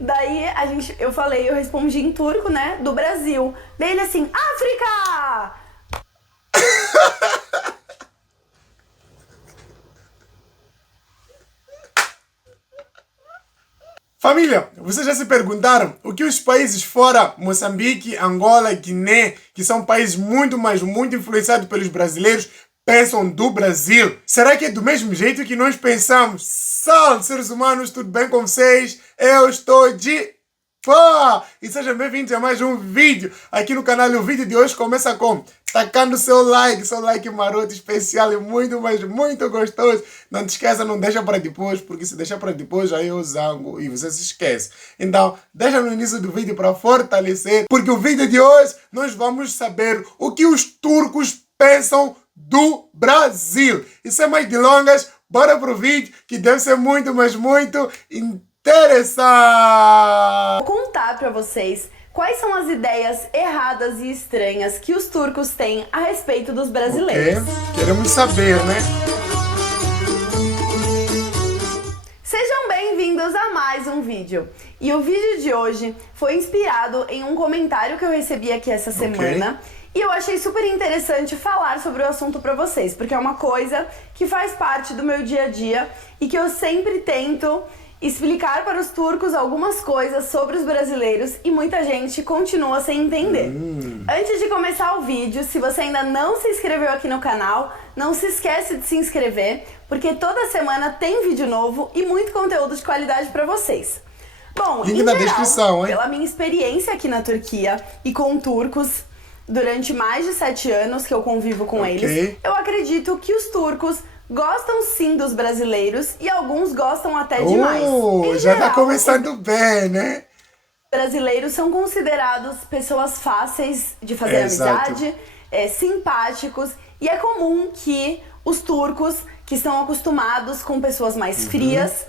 Daí eu respondi em turco, né, do Brasil. Daí ele assim, África! Família, vocês já se perguntaram o que os países fora Moçambique, Angola, Guiné, que são países muito influenciados pelos brasileiros, pensam do Brasil? Será que é do mesmo jeito que nós pensamos? Salve, seres humanos, tudo bem com vocês? Eu estou de pá! E sejam bem-vindos a mais um vídeo aqui no canal. E o vídeo de hoje começa com tacando seu like maroto especial e muito gostoso. Não te esqueça, não deixa para depois, porque se deixar para depois aí eu zango e você se esquece. Então, deixa no início do vídeo para fortalecer, porque o vídeo de hoje nós vamos saber o que os turcos pensam do Brasil. E sem mais delongas, bora pro vídeo que deve ser muito interessante. Vou contar pra vocês quais são as ideias erradas e estranhas que os turcos têm a respeito dos brasileiros. Ok, queremos saber, né? Sejam bem-vindos a mais um vídeo. E o vídeo de hoje foi inspirado em um comentário que eu recebi aqui essa semana. E eu achei super interessante falar sobre o assunto pra vocês, porque é uma coisa que faz parte do meu dia a dia e que eu sempre tento explicar para os turcos algumas coisas sobre os brasileiros e muita gente continua sem entender. Antes de começar o vídeo, se você ainda não se inscreveu aqui no canal, não se esquece de se inscrever, porque toda semana tem vídeo novo e muito conteúdo de qualidade para vocês. Bom, Link em na geral, descrição, hein? pela minha experiência aqui na Turquia e com turcos, durante mais de 7 anos que eu convivo com eles, eu acredito que os turcos gostam sim dos brasileiros e alguns gostam até demais. Em Já geral, tá começando bem, né? brasileiros são considerados pessoas fáceis de fazer Exato. amizade, simpáticos, e é comum que os turcos, que estão acostumados com pessoas mais frias,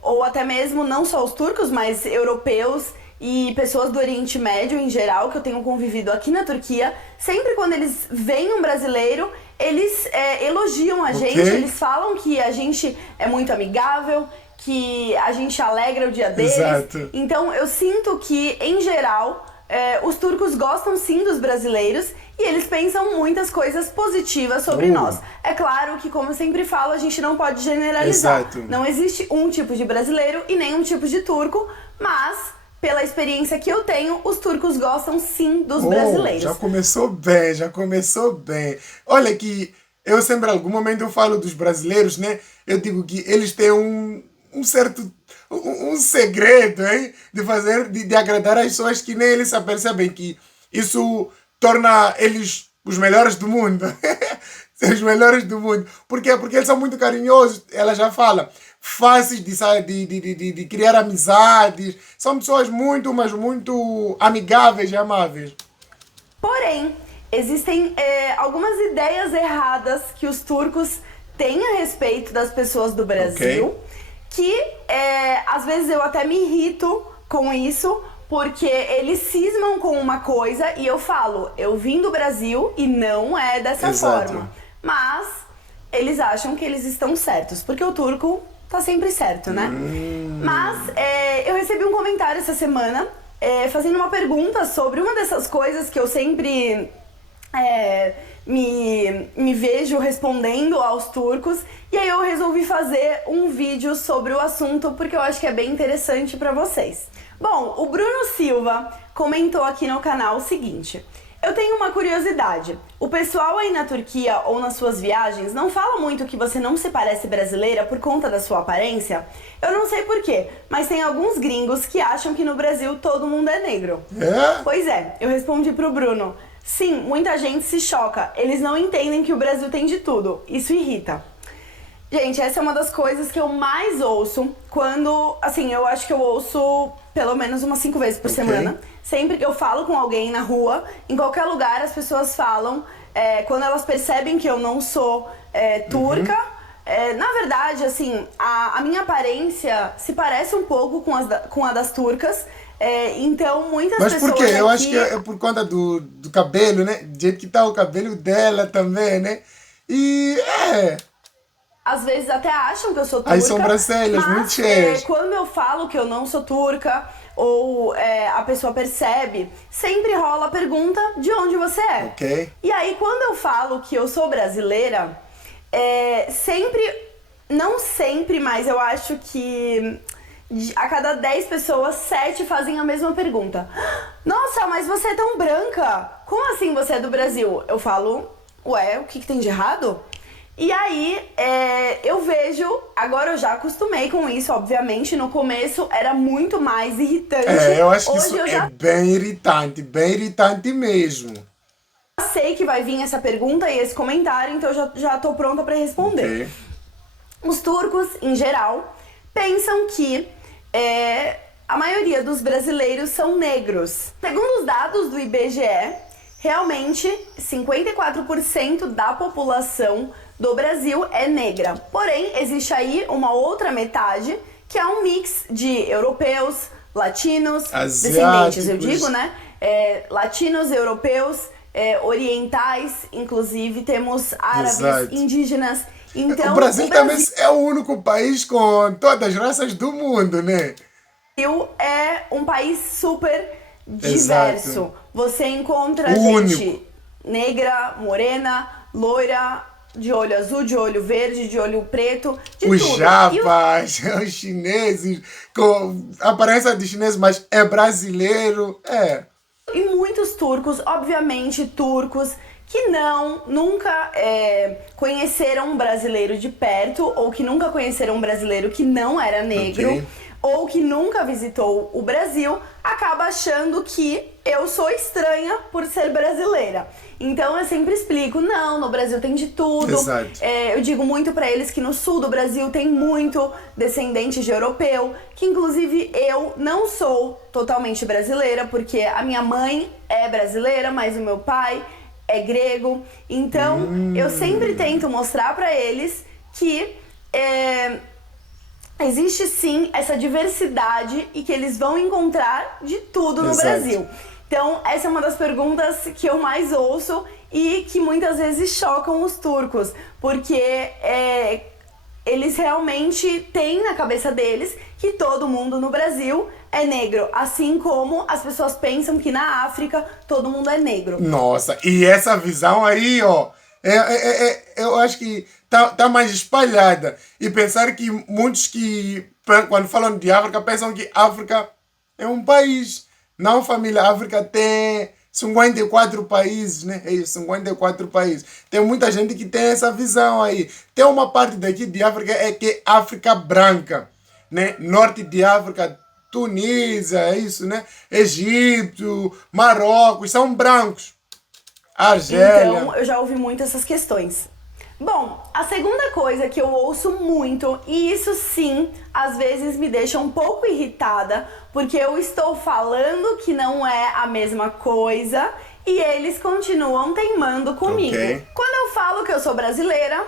ou até mesmo não só os turcos, mas europeus e pessoas do Oriente Médio em geral, que eu tenho convivido aqui na Turquia, sempre quando eles veem um brasileiro, eles elogiam a gente, eles falam que a gente é muito amigável, que a gente alegra o dia deles. Exato. Então eu sinto que, em geral, os turcos gostam sim dos brasileiros e eles pensam muitas coisas positivas sobre nós. É claro que, como eu sempre falo, a gente não pode generalizar. Exato. Não existe um tipo de brasileiro e nem um tipo de turco, mas pela experiência que eu tenho, os turcos gostam sim dos brasileiros. Já começou bem. Olha que eu sempre, em algum momento, eu falo dos brasileiros, né? Eu digo que eles têm um certo segredo, hein? De agradar as pessoas que nem eles percebem que isso torna eles os melhores do mundo. Os melhores do mundo. Por quê? Porque eles são muito carinhosos. Ela já fala. Fáceis de criar amizades. São pessoas muito amigáveis e amáveis. Porém, existem algumas ideias erradas que os turcos têm a respeito das pessoas do Brasil, que às vezes eu até me irrito com isso, porque eles cismam com uma coisa e eu falo, eu vim do Brasil e não é dessa forma. Mas eles acham que eles estão certos, porque o turco tá sempre certo, né? Mas eu recebi um comentário essa semana fazendo uma pergunta sobre uma dessas coisas que eu sempre me vejo respondendo aos turcos. E aí eu resolvi fazer um vídeo sobre o assunto, porque eu acho que é bem interessante pra vocês. Bom, o Bruno Silva comentou aqui no canal o seguinte: eu tenho uma curiosidade. O pessoal aí na Turquia ou nas suas viagens não fala muito que você não se parece brasileira por conta da sua aparência? Eu não sei porquê, mas tem alguns gringos que acham que no Brasil todo mundo é negro. Pois é, eu respondi pro Bruno. Sim, muita gente se choca. Eles não entendem que o Brasil tem de tudo. Isso irrita. Gente, essa é uma das coisas que eu mais ouço quando, assim, eu acho que eu ouço pelo menos umas 5 vezes por semana. Sempre que eu falo com alguém na rua, em qualquer lugar, as pessoas falam, quando elas percebem que eu não sou turca, na verdade, assim, a minha aparência se parece um pouco com a das turcas, então muitas pessoas. Mas por quê? Aqui... Eu acho que é por conta do cabelo, né? Do jeito que tá o cabelo dela também, né? E às vezes até acham que eu sou turca. As sobrancelhas, mas, muito cheias. Quando eu falo que eu não sou turca, ou a pessoa percebe, sempre rola a pergunta de onde você é. Ok. E aí, quando eu falo que eu sou brasileira, não sempre, mas eu acho que a cada 10 pessoas, 7 fazem a mesma pergunta. Nossa, mas você é tão branca! Como assim você é do Brasil? Eu falo, ué, o que tem de errado? E aí, eu vejo, agora eu já acostumei com isso, obviamente, no começo era muito mais irritante. Eu acho que hoje isso eu já bem irritante mesmo. sei que vai vir essa pergunta e esse comentário, então eu já tô pronta pra responder. Ok. Os turcos, em geral, pensam que a maioria dos brasileiros são negros. Segundo os dados do IBGE, realmente 54% da população do Brasil é negra. Porém, existe aí uma outra metade que é um mix de europeus, latinos, descendentes, eu digo, né? Latinos, europeus, orientais, inclusive temos árabes, Exato. indígenas. Então, O Brasil também é o único país com todas as raças do mundo, né? Brasil é um país super Exato. diverso. Você encontra Único. gente negra, morena, loira, de olho azul, de olho verde, de olho preto, de Os tudo. japas, os chineses, com aparência de chinês, mas é brasileiro. E muitos turcos, obviamente turcos, que nunca conheceram um brasileiro de perto, ou que nunca conheceram um brasileiro que não era negro, Ok. ou que nunca visitou o Brasil, acaba achando que eu sou estranha por ser brasileira. Então eu sempre explico, não, no Brasil tem de tudo. Exato. Eu digo muito pra eles que no sul do Brasil tem muito descendente de europeu, que inclusive eu não sou totalmente brasileira, porque a minha mãe é brasileira, mas o meu pai é grego. Então eu sempre tento mostrar pra eles que existe sim essa diversidade e que eles vão encontrar de tudo no Exato. Brasil. Então, essa é uma das perguntas que eu mais ouço e que muitas vezes chocam os turcos, porque eles realmente têm na cabeça deles que todo mundo no Brasil é negro, assim como as pessoas pensam que na África todo mundo é negro. Nossa, e essa visão aí, ó, eu acho que tá mais espalhada. E pensar que muitos que, quando falam de África, pensam que África é um país. Não, família, a África tem 54 países, né? É isso, 54 países. Tem muita gente que tem essa visão aí. Tem uma parte daqui de África que é África branca, né? Norte de África, Tunísia, é isso, né? Egito, Marrocos, são brancos. Argélia. Então, eu já ouvi muito essas questões. Bom, a segunda coisa que eu ouço muito, e isso sim, às vezes me deixa um pouco irritada, porque eu estou falando que não é a mesma coisa e eles continuam teimando comigo. Ok. Quando eu falo que eu sou brasileira,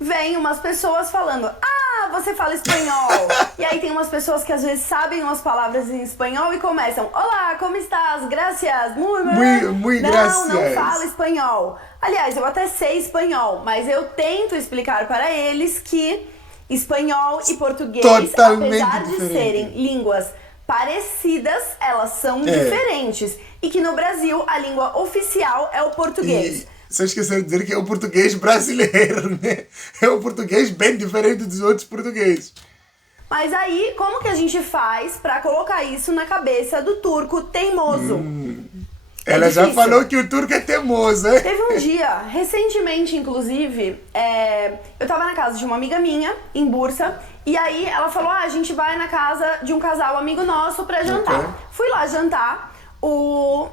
vem umas pessoas falando, ah, você fala espanhol. E aí tem umas pessoas que às vezes sabem umas palavras em espanhol e começam, olá, como estás? Gracias. Muy gracias. Não fala espanhol. Aliás, eu até sei espanhol, mas eu tento explicar para eles que espanhol e português, Totalmente apesar de diferente. serem línguas parecidas, elas são diferentes. E que no Brasil a língua oficial é o português. E você esqueceu de dizer que é o português brasileiro, né? É o português bem diferente dos outros portugueses. Mas aí, como que a gente faz pra colocar isso na cabeça do turco teimoso? Ela já difícil. falou que o turco é teimoso, hein? Teve um dia, recentemente inclusive, eu tava na casa de uma amiga minha, em Bursa, e aí ela falou, a gente vai na casa de um casal amigo nosso pra jantar. Ok. Fui lá jantar, o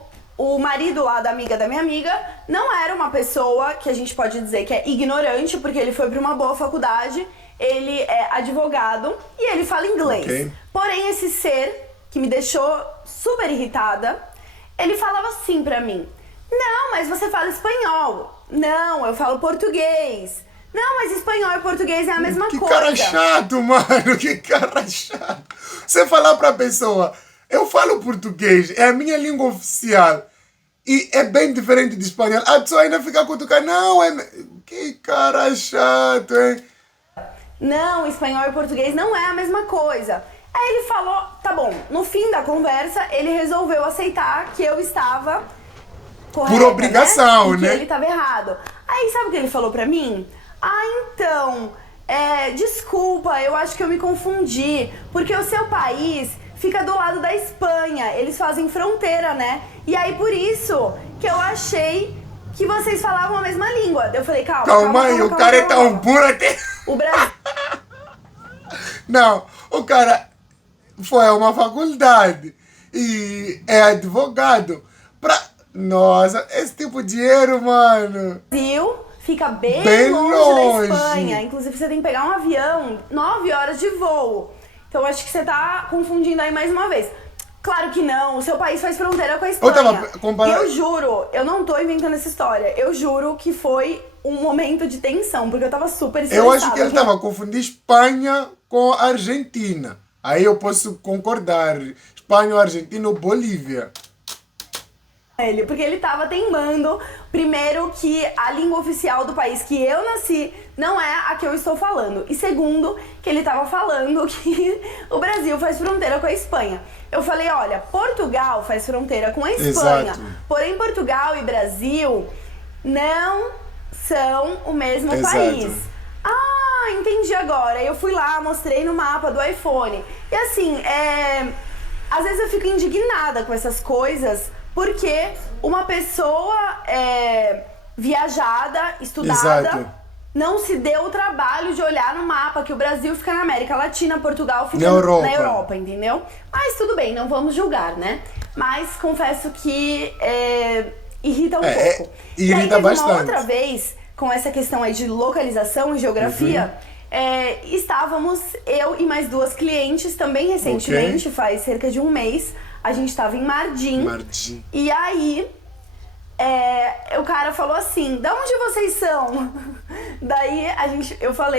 marido lá da minha amiga não era uma pessoa que a gente pode dizer que é ignorante, porque ele foi pra uma boa faculdade, ele é advogado e ele fala inglês. Ok. Porém, esse ser que me deixou super irritada, ele falava assim pra mim, não, mas você fala espanhol. Não, eu falo português. Não, mas espanhol e português é a mesma Que coisa. cara chato, mano. Que cara chato. Você falar pra pessoa, eu falo português, é a minha língua oficial. E é bem diferente de espanhol. A pessoa ainda fica cutucando. Não, que cara chato, hein? não, espanhol e português não é a mesma coisa. Aí ele falou, tá bom, no fim da conversa, ele resolveu aceitar que eu estava correta, por obrigação, né? E né? que ele estava errado. Aí sabe o que ele falou pra mim? Então, desculpa, eu acho que eu me confundi, porque o seu país fica do lado da Espanha, eles fazem fronteira, né? E aí por isso que eu achei que vocês falavam a mesma língua. Eu falei, calma aí, o cara é tão burro até... O Brasil... Não, o cara foi a uma faculdade e é advogado. Nossa, esse tipo de dinheiro, mano. O Brasil fica bem longe da Espanha. Inclusive, você tem que pegar um avião, 9 horas de voo. Então, eu acho que você tá confundindo aí mais uma vez. Claro que não, o seu país faz fronteira com a Espanha. E eu juro, eu não tô inventando essa história. Eu juro que foi um momento de tensão, porque eu tava super estressada. Eu acho que ele tava confundindo Espanha com Argentina. Aí eu posso concordar. Espanha, Argentina ou Bolívia. Porque ele tava teimando, primeiro, que a língua oficial do país que eu nasci não é a que eu estou falando. E segundo, que ele tava falando que o Brasil faz fronteira com a Espanha. Eu falei, olha, Portugal faz fronteira com a Espanha. Exato. Porém, Portugal e Brasil não são o mesmo Exato. país. Ah, entendi agora. Eu fui lá, mostrei no mapa do iPhone. E assim, às vezes eu fico indignada com essas coisas, porque uma pessoa viajada, estudada, Exato. não se deu o trabalho de olhar no mapa que o Brasil fica na América Latina, Portugal fica na Europa, entendeu? Mas tudo bem, não vamos julgar, né? Mas confesso que irrita um pouco. Irrita e aí teve bastante. uma outra vez, com essa questão aí de localização e geografia, estávamos eu e mais 2 clientes também recentemente, faz cerca de um mês. A gente estava em Mardim. E aí, o cara falou assim, da onde vocês são? Daí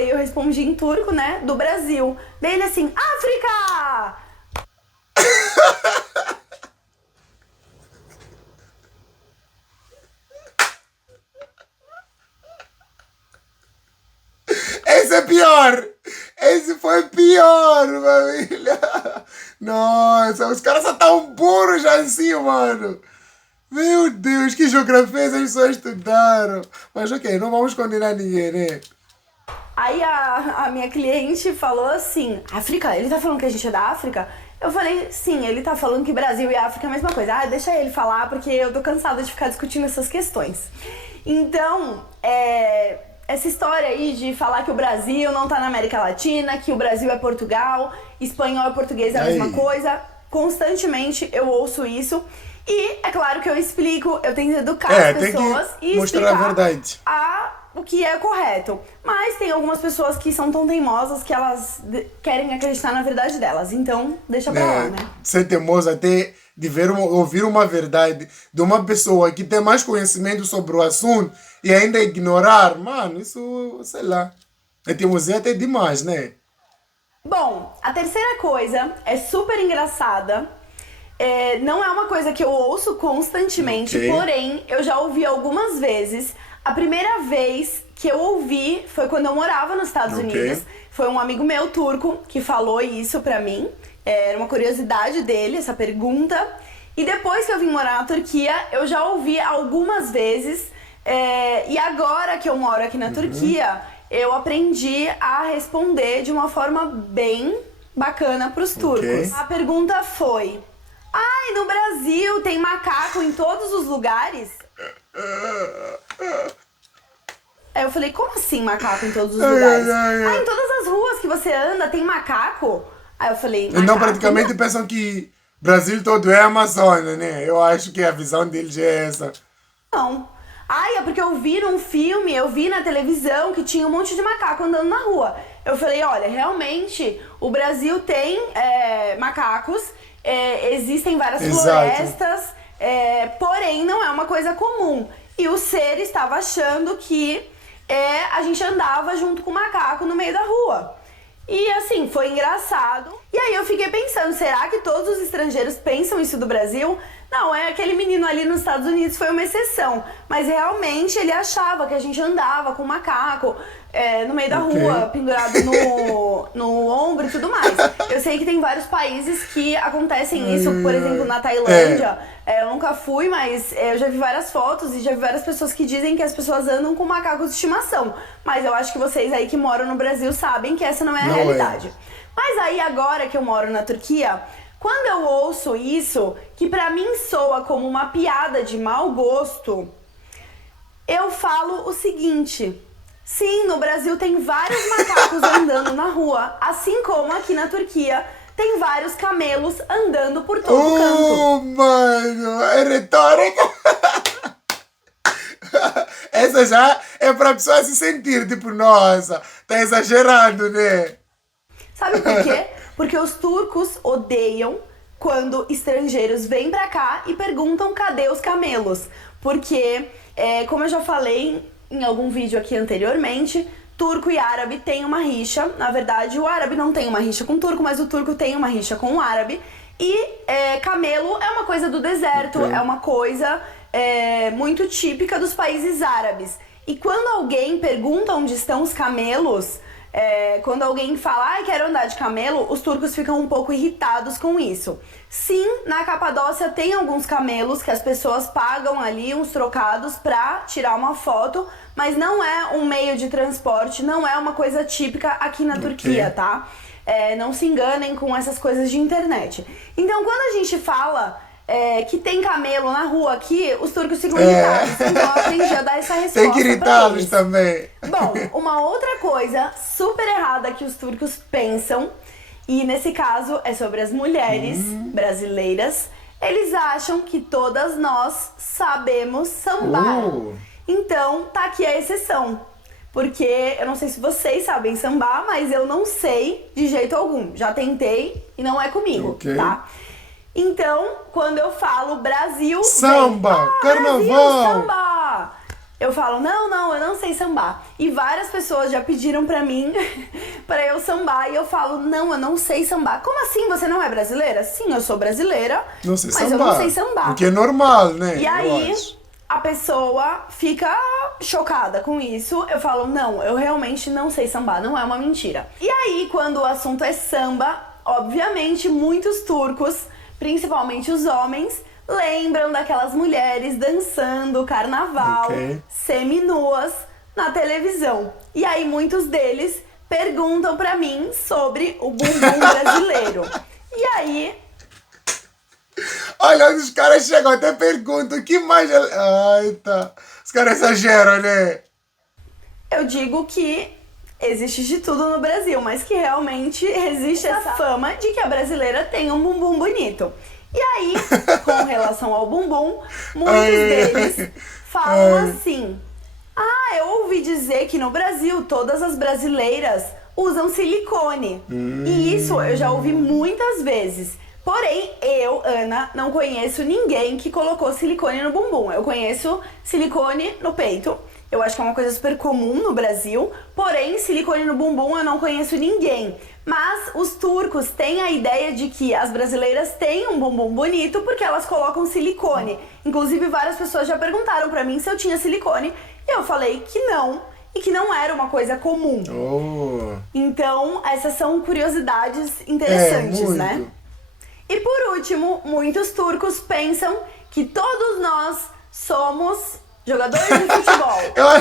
eu respondi em turco, né, do Brasil. Daí ele assim, África! Esse é pior! Esse foi pior, família! Nossa, os caras só tão burros já assim, mano! Meu Deus, que geografia essas pessoas estudaram! Mas ok, não vamos condenar ninguém, né? Aí a minha cliente falou assim, África? Ele tá falando que a gente é da África? Eu falei, sim, ele tá falando que Brasil e África é a mesma coisa. Ah, deixa ele falar, porque eu tô cansada de ficar discutindo essas questões. Então, essa história aí de falar que o Brasil não tá na América Latina, que o Brasil é Portugal, espanhol e português é a mesma coisa, constantemente eu ouço isso. E é claro que eu explico, eu tento educar as pessoas e mostrar explicar a verdade. o que é correto. Mas tem algumas pessoas que são tão teimosas que elas querem acreditar na verdade delas. Então, deixa pra lá, né? Ser teimoso até de ouvir uma verdade de uma pessoa que tem mais conhecimento sobre o assunto e ainda ignorar, mano, isso, sei lá, é teimosia até demais, né? Bom, a terceira coisa é super engraçada. Não é uma coisa que eu ouço constantemente, porém, eu já ouvi algumas vezes. A primeira vez que eu ouvi foi quando eu morava nos Estados Unidos. Foi um amigo meu turco que falou isso pra mim. Era uma curiosidade dele, essa pergunta. E depois que eu vim morar na Turquia, eu já ouvi algumas vezes. E agora que eu moro aqui na Turquia, eu aprendi a responder de uma forma bem bacana pros turcos. A pergunta foi... Ai, no Brasil tem macaco em todos os lugares? Aí eu falei, como assim macaco em todos os lugares? Em todas as ruas que você anda tem macaco? Aí eu falei, macaco? Então praticamente pensam que Brasil todo é Amazônia, né? Eu acho que a visão deles é essa. Não. É porque eu vi num filme, eu vi na televisão que tinha um monte de macaco andando na rua. Eu falei, olha, realmente o Brasil tem macacos, existem várias florestas, porém não é uma coisa comum. E o ser estava achando que a gente andava junto com o macaco no meio da rua. E assim, foi engraçado. E aí eu fiquei pensando, será que todos os estrangeiros pensam isso do Brasil? Não, é aquele menino ali nos Estados Unidos foi uma exceção. Mas realmente ele achava que a gente andava com macaco no meio da rua, pendurado no ombro e tudo mais. Eu sei que tem vários países que acontecem isso, por exemplo, na Tailândia. Eu nunca fui, mas eu já vi várias fotos e já vi várias pessoas que dizem que as pessoas andam com macacos de estimação. Mas eu acho que vocês aí que moram no Brasil sabem que essa não é a realidade. Mas aí agora que eu moro na Turquia, quando eu ouço isso, que pra mim soa como uma piada de mau gosto, eu falo o seguinte: sim, no Brasil tem vários macacos andando na rua, assim como aqui na Turquia tem vários camelos andando por todo canto. Mano, é retórica. Essa já é pra pessoa se sentir, tipo, nossa, tá exagerando, né? Sabe por quê? Porque os turcos odeiam quando estrangeiros vêm pra cá e perguntam cadê os camelos. Porque, como eu já falei em algum vídeo aqui anteriormente, turco e árabe têm uma rixa. Na verdade, o árabe não tem uma rixa com o turco, mas o turco tem uma rixa com o árabe. E camelo é uma coisa do deserto, é uma coisa muito típica dos países árabes. E quando alguém pergunta onde estão os camelos, quando alguém fala, ai, quero andar de camelo, os turcos ficam um pouco irritados com isso. Sim, na Capadócia tem alguns camelos que as pessoas pagam ali uns trocados pra tirar uma foto, mas não é um meio de transporte, não é uma coisa típica aqui na Turquia, tá? Não se enganem com essas coisas de internet. Então, quando a gente fala que tem camelo na rua aqui, os turcos ficam irritados. Então eu aprendi a dar essa resposta. Tem que irritá-los também. Bom, uma outra coisa super errada que os turcos pensam, e nesse caso é sobre as mulheres brasileiras, eles acham que todas nós sabemos sambar. Então tá aqui a exceção. Porque eu não sei se vocês sabem sambar, mas eu não sei de jeito algum. Já tentei e não é comigo, tá? Então, quando eu falo Brasil... Samba! Carnaval! Brasil, samba! Eu falo, não, eu não sei sambar. E várias pessoas já pediram pra mim pra eu sambar. E eu falo, não, eu não sei sambar. Como assim? Você não é brasileira? Sim, eu sou brasileira, não sei mas sambar. eu não sei sambar. O que é normal, né? E aí, a pessoa fica chocada com isso. Eu falo, não, eu realmente não sei sambar, não é uma mentira. E aí, quando o assunto é samba, obviamente, muitos turcos, principalmente os homens, lembram daquelas mulheres dançando carnaval, seminuas, na televisão. E aí muitos deles perguntam pra mim sobre o bumbum brasileiro. E aí... Olha, os caras chegam até perguntam, o que mais... Ai, tá. Os caras exageram, né? Eu digo que existe de tudo no Brasil, mas que realmente existe essa fama de que a brasileira tem um bumbum bonito. E aí, com relação ao bumbum, muitos deles falam assim: ah, eu ouvi dizer que no Brasil todas as brasileiras usam silicone. E isso eu já ouvi muitas vezes. Porém, eu, Ana, não conheço ninguém que colocou silicone no bumbum. Eu conheço silicone no peito. Eu acho que é uma coisa super comum no Brasil. Porém, silicone no bumbum eu não conheço ninguém. Mas os turcos têm a ideia de que as brasileiras têm um bumbum bonito porque elas colocam silicone. Inclusive, várias pessoas já perguntaram pra mim se eu tinha silicone. E eu falei que não. E que não era uma coisa comum. Então, essas são curiosidades interessantes, né? E por último, muitos turcos pensam que todos nós somos jogadores de futebol.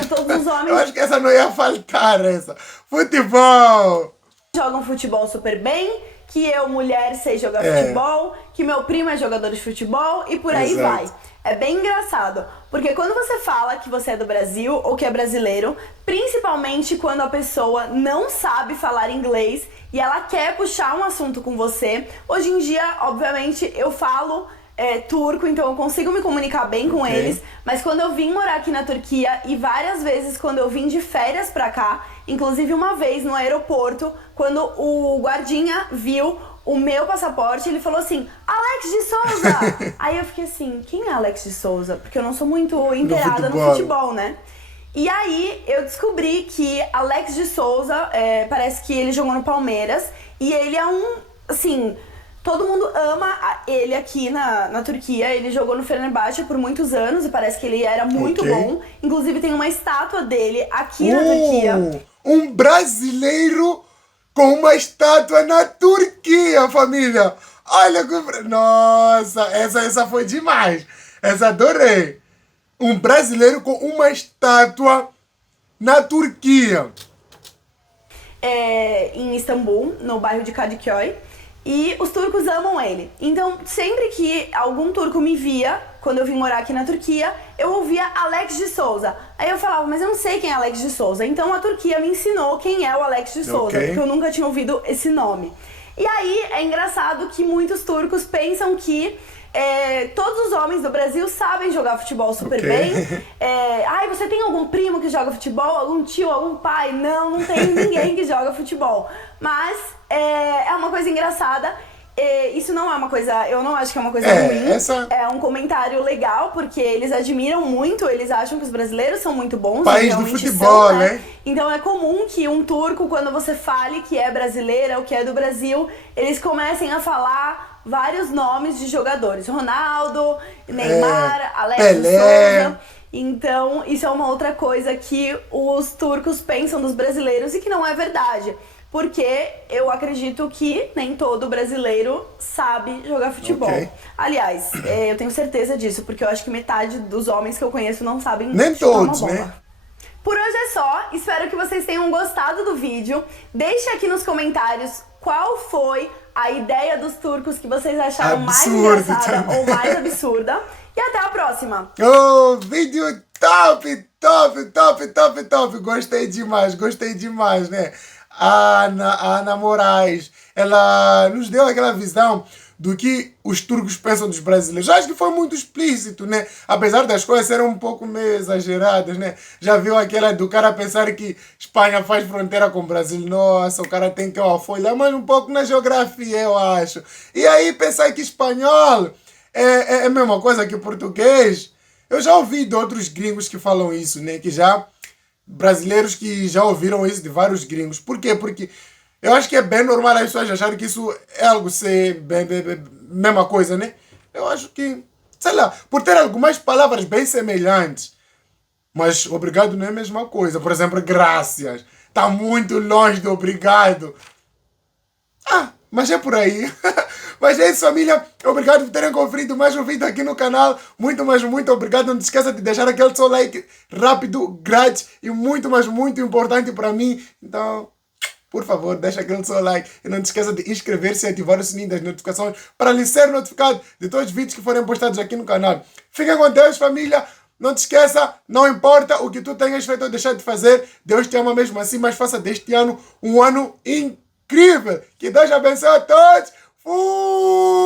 Todos os homens... Eu acho que essa não ia faltar, essa. Futebol! Jogam futebol super bem, que eu, mulher, sei jogar futebol, que meu primo é jogador de futebol e por aí vai. É bem engraçado, porque quando você fala que você é do Brasil ou que é brasileiro, principalmente quando a pessoa não sabe falar inglês e ela quer puxar um assunto com você, hoje em dia, obviamente, eu falo turco, então eu consigo me comunicar bem com eles, mas quando eu vim morar aqui na Turquia e várias vezes quando eu vim de férias pra cá, inclusive uma vez no aeroporto, quando o guardinha viu o meu passaporte, ele falou assim, Alex de Souza! Aí eu fiquei assim, quem é Alex de Souza? Porque eu não sou muito inteirada no futebol, né? E aí eu descobri que Alex de Souza, parece que ele jogou no Palmeiras, e ele é um, assim, todo mundo ama ele aqui na Turquia. Ele jogou no Fenerbahçe por muitos anos e parece que ele era muito bom. Inclusive tem uma estátua dele aqui na Turquia. Um brasileiro com uma estátua na Turquia, família! Olha que... Nossa, essa foi demais! Essa adorei! Um brasileiro com uma estátua na Turquia. Em Istambul, no bairro de Kadıköy. E os turcos amam ele. Então, sempre que algum turco me via, quando eu vim morar aqui na Turquia, eu ouvia Alex de Souza. Aí eu falava, mas eu não sei quem é Alex de Souza. Então a Turquia me ensinou quem é o Alex de Souza, porque eu nunca tinha ouvido esse nome. E aí é engraçado que muitos turcos pensam que todos os homens do Brasil sabem jogar futebol super bem. Você tem algum primo que joga futebol? Algum tio, algum pai? Não tem ninguém que joga futebol. Mas é uma coisa engraçada. Isso não é uma coisa, eu não acho que é uma coisa ruim. É um comentário legal, porque eles admiram muito, eles acham que os brasileiros são muito bons. País do futebol, né? Então é comum que um turco, quando você fale que é brasileira ou que é do Brasil, eles comecem a falar vários nomes de jogadores. Ronaldo, Neymar, Alex de Souza. Então, isso é uma outra coisa que os turcos pensam dos brasileiros e que não é verdade. Porque eu acredito que nem todo brasileiro sabe jogar futebol. Aliás, eu tenho certeza disso, porque eu acho que metade dos homens que eu conheço não sabem nem todos, uma bola. né? Por hoje é só. Espero que vocês tenham gostado do vídeo. Deixe aqui nos comentários qual foi a ideia dos turcos que vocês acharam mais engraçada ou mais absurda. E até a próxima! Vídeo top! Gostei demais, né? A Ana Moraes, ela nos deu aquela visão do que os turcos pensam dos brasileiros. Acho que foi muito explícito, né? Apesar das coisas serem um pouco meio exageradas, né? Já viu aquela do cara pensar que Espanha faz fronteira com o Brasil? Nossa, o cara tem que olhar mais um pouco na geografia, eu acho. E aí pensar que espanhol é a mesma coisa que português. Eu já ouvi de outros gringos que falam isso, né? Brasileiros que já ouviram isso de vários gringos. Por quê? Porque eu acho que é bem normal as pessoas acharem que isso é algo ser bem, mesma coisa, né? Eu acho que, sei lá, por ter algumas palavras bem semelhantes, mas obrigado não é a mesma coisa. Por exemplo, graças. Tá muito longe do obrigado. Mas é por aí. Mas é isso, família. Obrigado por terem conferido mais um vídeo aqui no canal. Muito obrigado. Não te esqueça de deixar aquele seu like rápido, grátis e muito importante para mim. Então, por favor, deixa aquele seu like. E não te esqueça de inscrever-se e ativar o sininho das notificações para lhe ser notificado de todos os vídeos que forem postados aqui no canal. Fiquem com Deus, família. Não te esqueça, não importa o que tu tenhas feito ou deixar de fazer, Deus te ama mesmo assim, mas faça deste ano um ano incrível. Que Deus abençoe a todos. Fui!